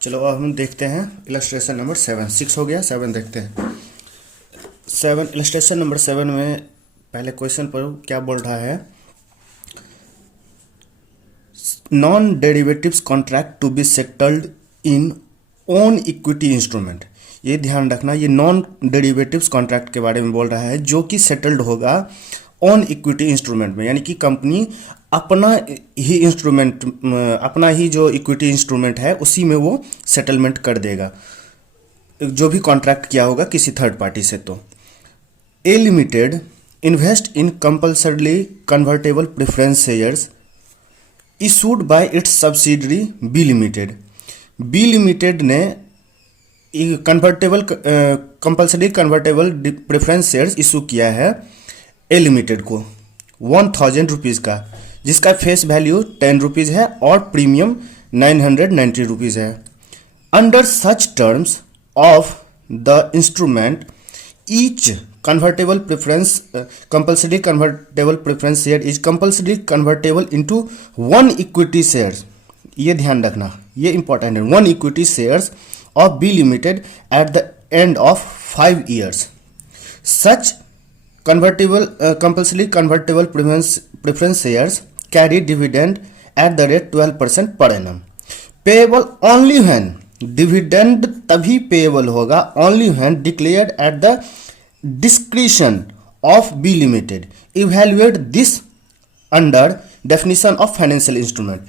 चलो अब हम देखते हैं इलस्ट्रेशन नंबर 6 हो गया, 7 देखते हैं। 7 इलस्ट्रेशन नंबर 7 में पहले क्वेश्चन पर क्या बोल रहा है, non derivatives contract to be settled in own equity instrument. ये ध्यान रखना, ये नॉन डेरिवेटिव्स कॉन्ट्रैक्ट के बारे में बोल रहा है जो कि सेटल्ड होगा ऑन इक्विटी इंस्ट्रूमेंट में, यानी कि कंपनी अपना ही इंस्ट्रूमेंट, अपना ही जो इक्विटी इंस्ट्रूमेंट है उसी में वो सेटलमेंट कर देगा जो भी कॉन्ट्रैक्ट किया होगा किसी थर्ड पार्टी से। तो A limited invest in compulsorily convertible preference shares issued by its subsidiary B limited. B limited ने convertible compulsory convertible preference shares issue किया है ए लिमिटेड को 1000 रुपीज़ का, जिसका फेस वैल्यू 10 रुपीज़ है और प्रीमियम 990 रुपीज़ है। Under such terms of the instrument each convertible preference compulsory convertible preference share is compulsory convertible into one equity shares। ये ध्यान रखना, ये इंपॉर्टेंट है। One equity shares of B limited at the end of 5 years। Such convertible compulsory convertible preference shares carry dividend at the rate 12% per annum payable only when dividend तभी payable होगा only when declared at the discretion of B limited। evaluate this under definition of financial instrument।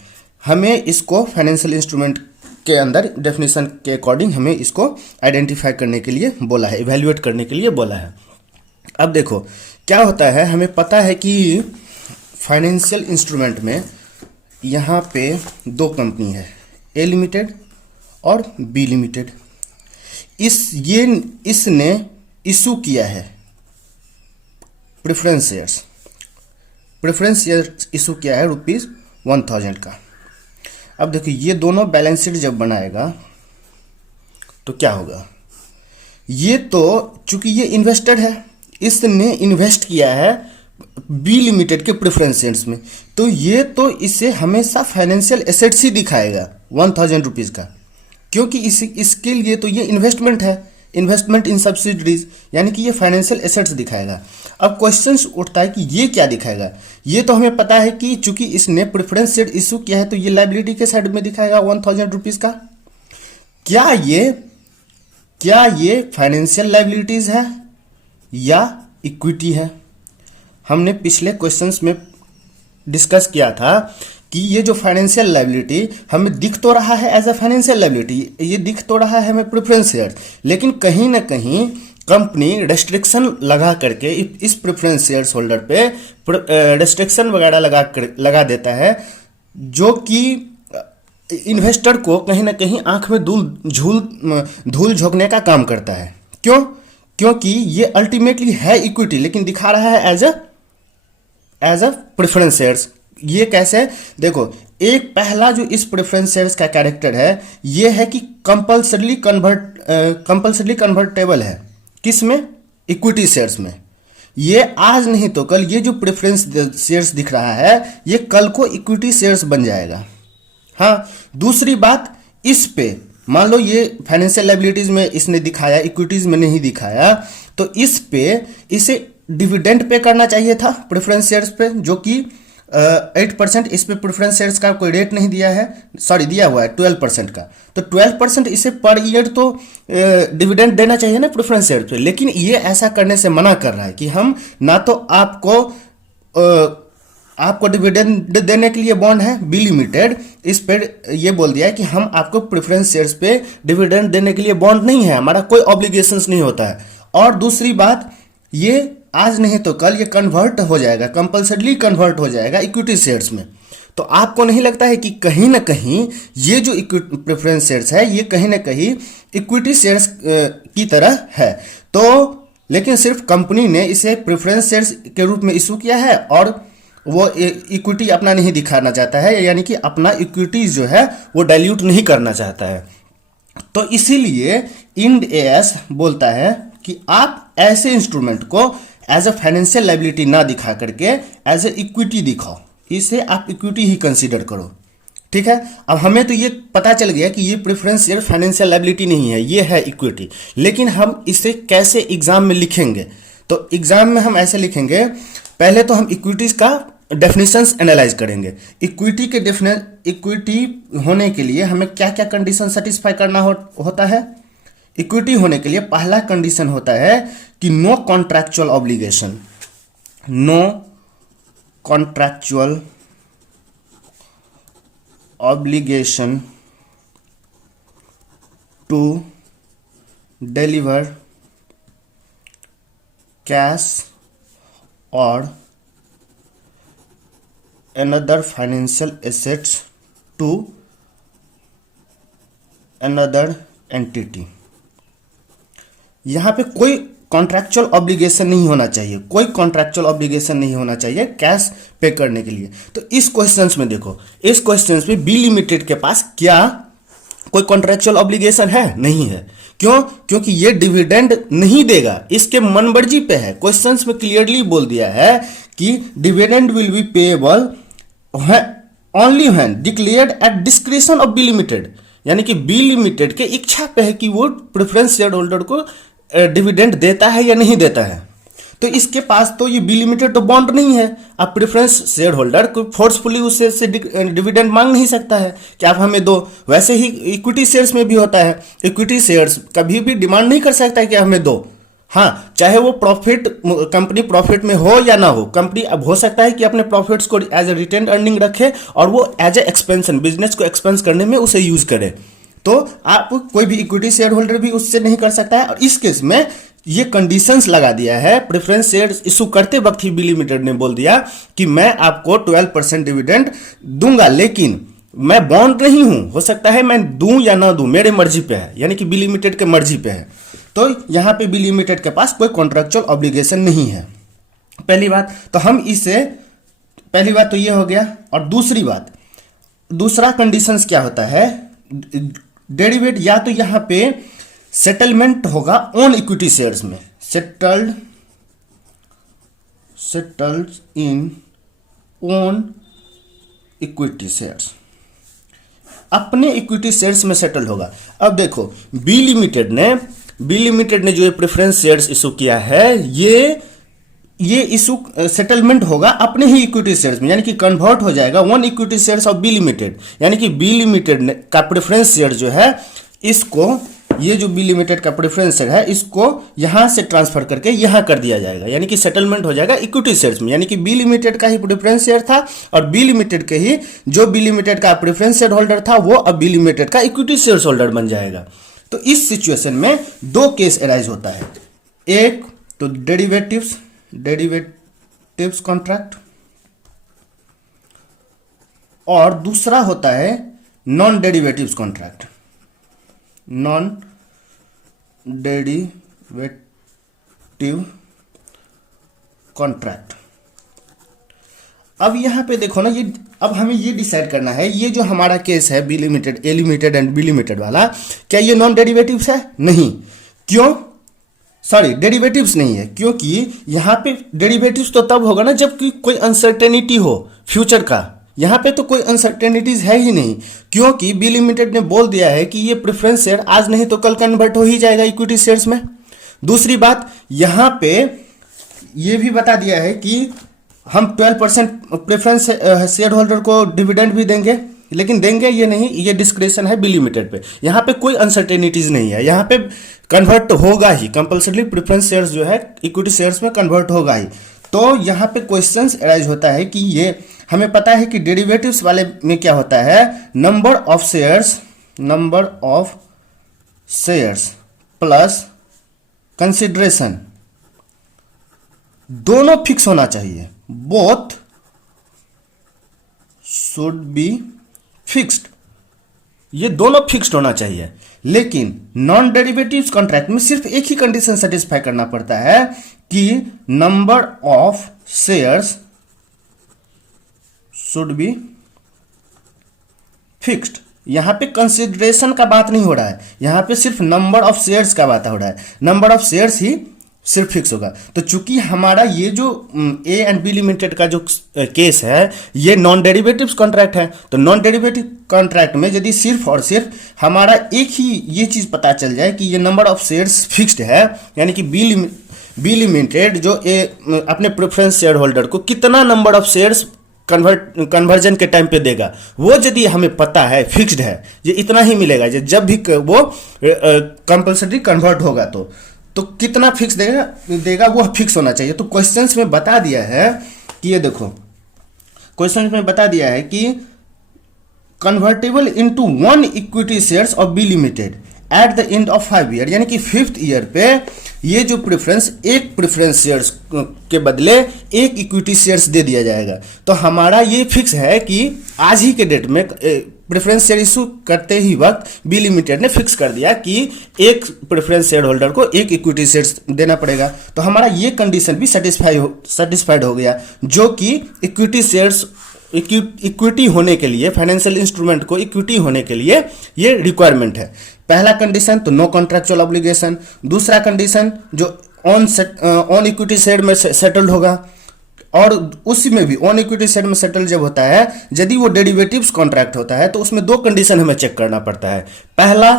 हमें इसको financial instrument के अंदर definition के according हमें इसको identify करने के लिए बोला है, इवेल्युएट करने के लिए बोला है। अब देखो क्या होता है, हमें पता है कि फाइनेंशियल इंस्ट्रूमेंट में यहाँ पे 2 कंपनी है, ए लिमिटेड और बी लिमिटेड। इसने इशू किया है प्रेफरेंस शेयर्स इशू किया है ₹1000 का। अब देखिए ये दोनों बैलेंस शीट जब बनाएगा तो क्या होगा, ये तो चूंकि ये इन्वेस्टर है, इसने इन्वेस्ट किया है बी लिमिटेड के प्रेफरेंस शेयर्स में, तो ये तो इसे हमेशा फाइनेंशियल एसेट्स ही दिखाएगा 1000 रुपीज़ का, क्योंकि इसके लिए तो ये इन्वेस्टमेंट है, इन्वेस्टमेंट इन सब्सिडरीज, यानी कि ये फाइनेंशियल एसेट्स दिखाएगा। अब क्वेश्चन उठता है कि ये क्या दिखाएगा। ये तो हमें पता है कि चूंकि इसने प्रेफरेंस शेयर इशू किया है तो ये लायबिलिटी के साइड में दिखाएगा 1000 रुपीज़ का। क्या ये फाइनेंशियल लायबिलिटीज है या इक्विटी है। हमने पिछले क्वेश्चंस में डिस्कस किया था कि ये जो फाइनेंशियल लायबिलिटी हमें दिख तो रहा है एज अ फाइनेंशियल लायबिलिटी, ये दिख तो रहा है हमें प्रेफरेंस शेयर, लेकिन कहीं ना कहीं कंपनी रेस्ट्रिक्शन लगा करके इस प्रेफरेंस शेयर्स होल्डर पे रेस्ट्रिक्शन वगैरह लगा देता है, जो कि इन्वेस्टर को कहीं ना कहीं आंख में धूल झोंकने का काम करता है। क्योंकि ये अल्टीमेटली है इक्विटी, लेकिन दिखा रहा है एज अ प्रेफरेंस शेयर्स। ये कैसे, देखो एक पहला जो इस प्रेफरेंस शेयर्स का कैरेक्टर है ये है कि कंपल्सरली कन्वर्टेबल है, किस में, इक्विटी शेयर्स में। ये आज नहीं तो कल ये जो प्रेफरेंस शेयर्स दिख रहा है ये कल को इक्विटी शेयर्स बन जाएगा। हाँ, दूसरी बात, इस पे मान लो ये फाइनेंशियल लायबिलिटीज में इसने दिखाया, इक्विटीज में नहीं दिखाया, तो इस पे इसे डिविडेंड पे करना चाहिए था प्रेफरेंस शेयर्स पे, जो कि 8%। इस पे प्रेफरेंस शेयर्स का कोई रेट नहीं दिया है, सॉरी दिया हुआ है 12% का, तो 12% इसे पर ईयर तो डिविडेंड देना चाहिए ना प्रेफरेंस शेयर पे। लेकिन ये ऐसा करने से मना कर रहा है कि हम ना तो आपको डिविडेंड देने के लिए बॉन्ड है बी लिमिटेड, इस पर ये बोल दिया है कि हम आपको प्रेफरेंस शेयर्स पे डिविडेंड देने के लिए बॉन्ड नहीं है, हमारा कोई ऑब्लिगेशंस नहीं होता है। और दूसरी बात, ये आज नहीं तो कल ये कन्वर्ट हो जाएगा, कंपल्सरली कन्वर्ट हो जाएगा इक्विटी शेयर्स में। तो आपको नहीं लगता है कि कहीं ना कहीं ये जो प्रेफरेंस शेयर्स है ये कहीं ना कहीं इक्विटी शेयर्स की तरह है। तो लेकिन सिर्फ कंपनी ने इसे प्रेफरेंस शेयर्स के रूप में इशू किया है और वो इक्विटी अपना नहीं दिखाना चाहता है, यानी कि अपना इक्विटी जो है वो डाइल्यूट नहीं करना चाहता है। तो इसीलिए इंड एएस बोलता है कि आप ऐसे इंस्ट्रूमेंट को एज अ फाइनेंशियल लायबिलिटी ना दिखा करके एज ए इक्विटी दिखाओ, इसे आप इक्विटी ही कंसीडर करो। ठीक है। अब हमें तो ये पता चल गया कि ये प्रेफरेंस शेयर फाइनेंशियल लायबिलिटी नहीं है, ये है इक्विटी। लेकिन हम इसे कैसे एग्जाम में लिखेंगे? तो एग्जाम में हम ऐसे लिखेंगे, पहले तो हम इक्विटीज का डेफिनेशंस एनालाइज करेंगे। इक्विटी होने के लिए हमें क्या क्या कंडीशन सेटिस्फाई करना होता है? इक्विटी होने के लिए पहला कंडीशन होता है कि no contractual obligation, no contractual obligation to deliver cash or another financial assets to another entity। यहाँ पे कोई कॉन्ट्रैक्चुअल ऑब्लिगेशन नहीं होना चाहिए, कोई कॉन्ट्रैक्चुअल ऑब्लिगेशन नहीं होना चाहिए कैश पे करने के लिए। तो इस क्वेश्चंस में देखो, इस क्वेश्चंस में बी लिमिटेड के पास क्या कोई कॉन्ट्रैक्चुअल ऑब्लिगेशन है? नहीं है। क्यों? क्योंकि ये डिविडेंड नहीं देगा, इसके मनमर्जी पे है। क्वेश्चंस में क्लियरली बोल दिया है कि dividend will be payable only when declared at discretion of B limited, यानी कि बी लिमिटेड के इच्छा पे है कि वो प्रेफरेंस शेयर होल्डर को डिविडेंड देता है या नहीं देता है। तो इसके पास तो ये बी लिमिटेड तो बॉन्ड नहीं है। आप प्रेफरेंस शेयर होल्डर को फोर्सफुली उससे डिविडेंड मांग नहीं सकता है कि आप हमें दो। वैसे ही इक्विटी शेयर्स में भी होता है, इक्विटी शेयर्स कभी भी डिमांड नहीं कर सकता है कि हमें दो। हाँ, चाहे वो प्रॉफिट, कंपनी प्रॉफिट में हो या ना हो, कंपनी अब हो सकता है कि अपने प्रॉफिट्स को एज ए रिटेन अर्निंग रखे और वो एज ए एक्सपेंशन, बिजनेस को एक्सपेंस करने में उसे यूज करे। तो आप कोई भी इक्विटी शेयर होल्डर भी उससे नहीं कर सकता है। और इस केस में ये कंडीशंस लगा दिया है, प्रेफरेंस शेयर इशू करते वक्त ही बी लिमिटेड ने बोल दिया कि मैं आपको 12% डिविडेंड दूंगा, लेकिन मैं बॉन्ड नहीं हूं, हो सकता है मैं दूं या ना दूं, मेरे मर्जी पे है, यानी कि बी लिमिटेड के मर्जी पे है। तो यहां पे बी लिमिटेड के पास कोई कॉन्ट्रैक्चुअल ऑब्लिगेशन नहीं है। पहली बात तो हम इसे, पहली बात तो ये हो गया। और दूसरी बात, दूसरा कंडीशंस क्या होता है? डेरिवेट या तो यहां पे सेटलमेंट होगा ऑन इक्विटी शेयर्स में, settled in on equity shares, अपने इक्विटी शेयर्स में सेटल होगा। अब देखो, बी लिमिटेड ने जो ये प्रेफरेंस शेयर्स इशू किया है, ये इशू सेटलमेंट होगा अपने ही इक्विटी शेयर्स में, यानी कि कन्वर्ट हो जाएगा one equity shares of B limited. यानी कि बी लिमिटेड का प्रेफरेंस शेयर जो है, इसको, ये जो बी लिमिटेड का प्रेफरेंस शेयर है, इसको यहां से ट्रांसफर करके यहां कर दिया जाएगा, यानी कि सेटलमेंट हो जाएगा इक्विटी शेयर्स में। यानी कि बी लिमिटेड का ही प्रेफरेंस शेयर था और बी लिमिटेड के ही, जो बी लिमिटेड का प्रेफरेंस शेयर होल्डर था, वो अब बी लिमिटेड का इक्विटी शेयर होल्डर बन जाएगा। तो इस सिचुएशन में दो केस अराइज होता है, एक तो डेरिवेटिव्स कॉन्ट्रैक्ट, और दूसरा होता है non derivatives contract, non derivative contract. अब यहां पे देखो ना, ये अब हमें ये डिसाइड करना है, ये जो हमारा केस है B limited, A limited and B limited वाला, क्या ये नॉन डेरिवेटिव्स है? नहीं। क्यों? सॉरी, डेरिवेटिव्स नहीं है, क्योंकि यहां पे डेरिवेटिव्स तो तब होगा ना जब कोई अनसर्टेनिटी हो फ्यूचर का। यहां पे तो कोई अनसर्टेनिटीज है ही नहीं, क्योंकि बी लिमिटेड ने बोल दिया है कि ये प्रेफरेंस शेयर आज नहीं तो कल कन्वर्ट हो ही जाएगा इक्विटी शेयर्स में। दूसरी बात, यहां पे ये भी बता दिया है कि हम 12% प्रेफरेंस शेयर होल्डर को डिविडेंड भी देंगे, लेकिन देंगे ये नहीं, ये डिस्क्रिप्शन है बी लिमिटेड पे। यहाँ पे कोई अनसर्टेनिटीज नहीं है, यहाँ पे कन्वर्ट होगा ही कंपल्सरी, प्रेफरेंस शेयर्स जो है इक्विटी शेयर्स में कन्वर्ट होगा ही। तो यहाँ पे क्वेश्चंस अराइज होता है कि ये हमें पता है कि डेरिवेटिव्स वाले में क्या होता है, number of shares plus consideration दोनों फिक्स होना चाहिए, बोथ शुड बी फिक्स्ड, ये दोनों फिक्स्ड होना चाहिए। लेकिन नॉन डेरिवेटिव्स कॉन्ट्रैक्ट में सिर्फ एक ही कंडीशन सेटिस्फाई करना पड़ता है कि number of shares should be fixed. यहां पे कंसिडरेशन का बात नहीं हो रहा है, यहां पे सिर्फ नंबर ऑफ शेयर्स का बात हो रहा है। नंबर ऑफ शेयर्स ही सिर्फ फिक्स होगा। तो चूंकि हमारा ये जो ए एंड बी लिमिटेड का जो केस है ये नॉन डेरिवेटिव्स कॉन्ट्रैक्ट है, तो नॉन डेरिवेटिव कॉन्ट्रैक्ट में यदि सिर्फ और सिर्फ हमारा एक ही ये चीज पता चल जाए कि ये नंबर ऑफ शेयर्स फिक्स्ड है, यानी कि बी लिमिटेड जो अपने प्रेफरेंस शेयर होल्डर को कितना नंबर ऑफ शेयर्स कन्वर्जन के टाइम पे देगा, वो यदि हमें पता है फिक्स्ड है, ये इतना ही मिलेगा, जब भी वो कंपल्सरी कन्वर्ट होगा तो कितना फिक्स देगा वो फिक्स होना चाहिए। तो क्वेश्चंस में बता दिया है कि ये देखो क्वेश्चंस में बता दिया है कि convertible into 1 equity shares of B limited at the end of 5 year, यानी कि 5th ईयर पे ये जो एक प्रेफरेंस शेयर्स के बदले एक इक्विटी शेयर्स दे दिया जाएगा। तो हमारा ये फिक्स है कि आज ही के डेट में प्रेफरेंस शेयर इशू करते ही वक्त बी लिमिटेड ने फिक्स कर दिया कि एक प्रेफरेंस शेयर होल्डर को एक इक्विटी शेयर्स देना पड़ेगा। तो हमारा ये कंडीशन भी सेटिस्फाइड हो गया, जो कि इक्विटी शेयर्स इक्विटी होने के लिए, फाइनेंशियल इंस्ट्रूमेंट को इक्विटी होने के लिए ये रिक्वायरमेंट है। पहला कंडीशन तो नो कॉन्ट्रेक्चुअल ऑब्लिगेशन, दूसरा कंडीशन जो ऑन इक्विटी शेयर में सेटल्ड होगा, और उसी में भी ऑन इक्विटी शेयर में सेटल जब होता है, यदि वो डेरिवेटिव्स कॉन्ट्रैक्ट होता है तो उसमें 2 कंडीशन हमें चेक करना पड़ता है। पहला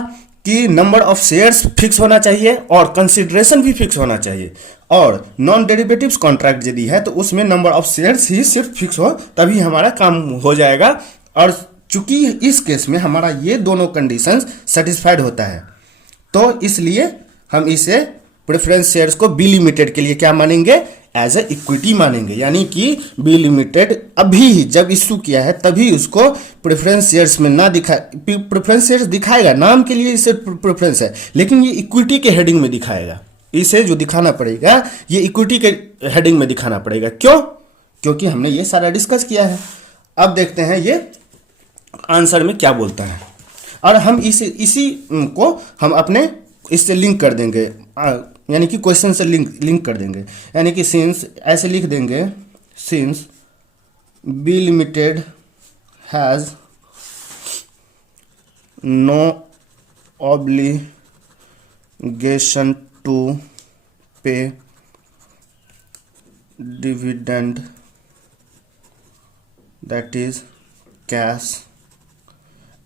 कि नंबर ऑफ शेयर्स फिक्स होना चाहिए और कंसिडरेशन भी फिक्स होना चाहिए, और नॉन डेरिवेटिव्स कॉन्ट्रैक्ट यदि है तो उसमें नंबर ऑफ शेयर्स ही सिर्फ फिक्स हो, तभी हमारा काम हो जाएगा। और चूंकि इस केस में हमारा ये दोनों कंडीशंस सेटिस्फाइड होता है, तो इसलिए हम इसे प्रेफरेंस शेयर्स को बी लिमिटेड के लिए क्या मानेंगे, एज ए इक्विटी मानेंगे। यानी कि बी लिमिटेड अभी ही जब इशू किया है तभी उसको प्रेफरेंस शेयर्स में ना प्रेफरेंस शेयर्स दिखाएगा, नाम के लिए इसे प्रेफरेंस है, लेकिन ये इक्विटी के हेडिंग में दिखाएगा। इसे जो दिखाना पड़ेगा ये इक्विटी के हेडिंग में दिखाना पड़ेगा। क्यों? क्योंकि हमने ये सारा डिस्कस किया है। अब देखते हैं ये आंसर में क्या बोलता है, और हम इसी को हम अपने इससे लिंक कर देंगे, यानी कि क्वेश्चन से लिंक कर देंगे। यानी कि सिंस ऐसे लिख देंगे, since B limited has no obligation to pay dividend, that is cash,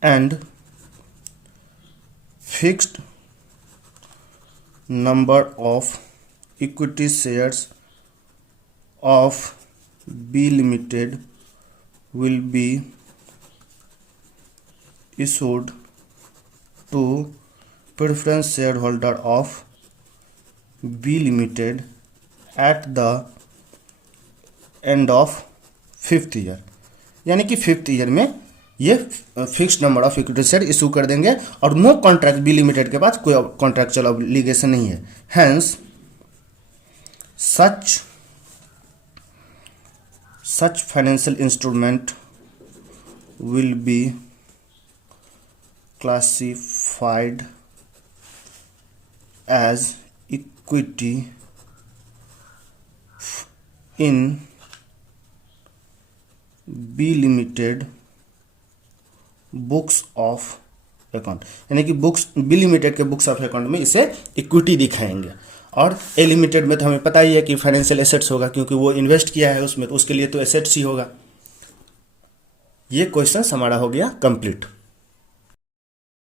and fixed number of equity shares of B Limited will be issued to preference shareholder of B Limited at the end of 5th year, यानी कि 5th year में ये fixed number of equity share issue कर देंगे, और no contract, B limited के पास कोई contractual obligation नहीं है। Hence such financial instrument will be classified as equity in B limited books of account, यानी कि बी लिमिटेड के बुक्स ऑफ अकाउंट में इसे इक्विटी दिखाएंगे। और ए लिमिटेड में तो हमें पता ही है कि फाइनेंशियल एसेट्स होगा, क्योंकि वो इन्वेस्ट किया है उसमें, तो उसके लिए तो एसेट्स ही होगा। ये क्वेश्चन हमारा हो गया कंप्लीट।